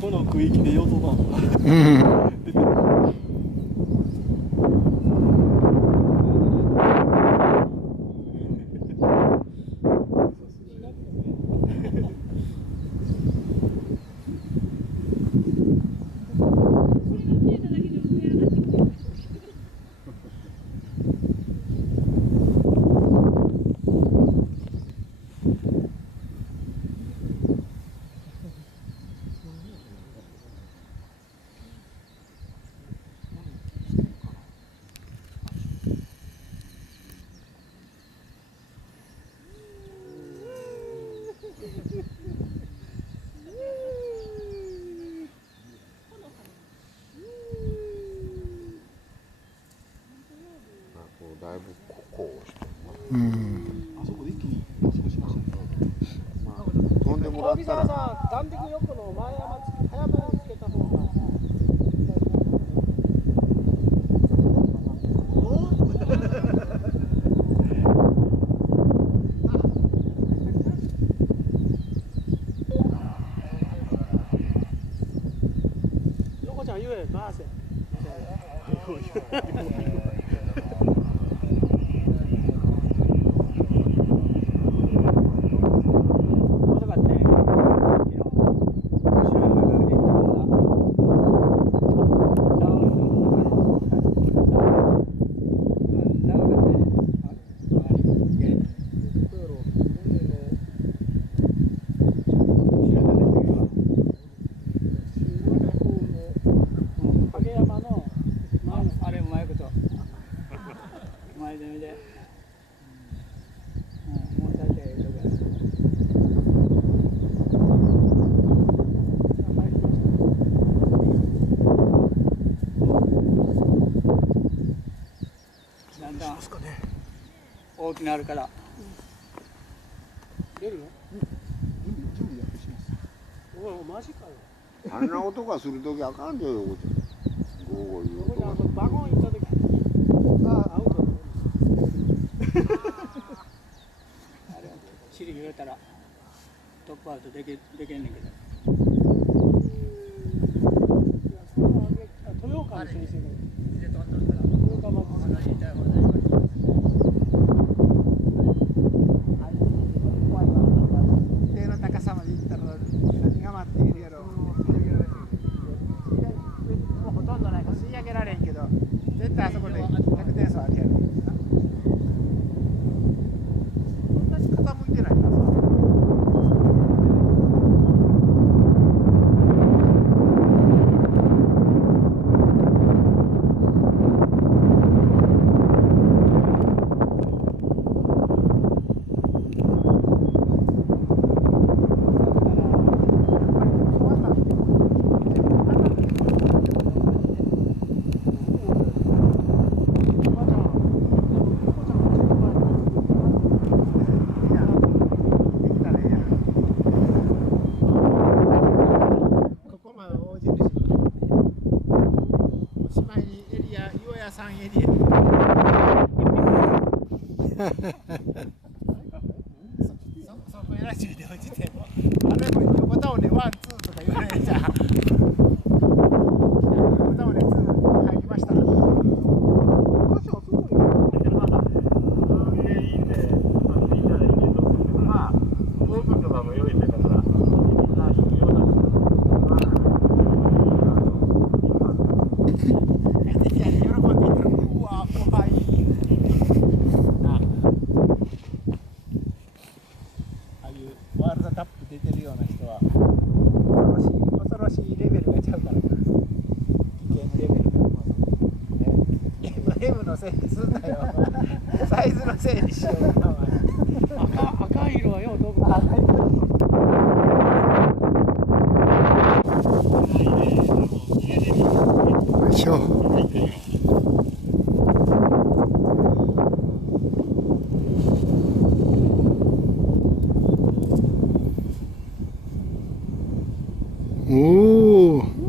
この区域でよそな出てる。だいぶこうしてあそこで一気にあそこしましたね。飛んでもらったらさん、岸横の前山早山につけた方が。横ちゃん言え、回せ。大きなるから。出るの？準備やってします。おい、マジかよ。あんな音がするときあかんでよ。午後言うと。バゴン行ったとき。アウト。あれ、尻揺れたら。トップアウトでけんねんけど。豊岡の先生が。豊岡ま手の高さまで行ったら何が待っているやろ。もうほとんどないから吸い上げられんけど、絶対あそこで100点数あるやろ。そんなに傾いてないな。そこやらしいで落ちて、あれも横倒れワンツーとか言われるじゃん。横倒れツー入りました。ワールドカップ出てるような人は恐ろしいレベルがちゃうからな。危険レベルが、M のせいにすんなよ。サイズのせいにしような。赤い色はよう飛ぶ。よいしょ。おお。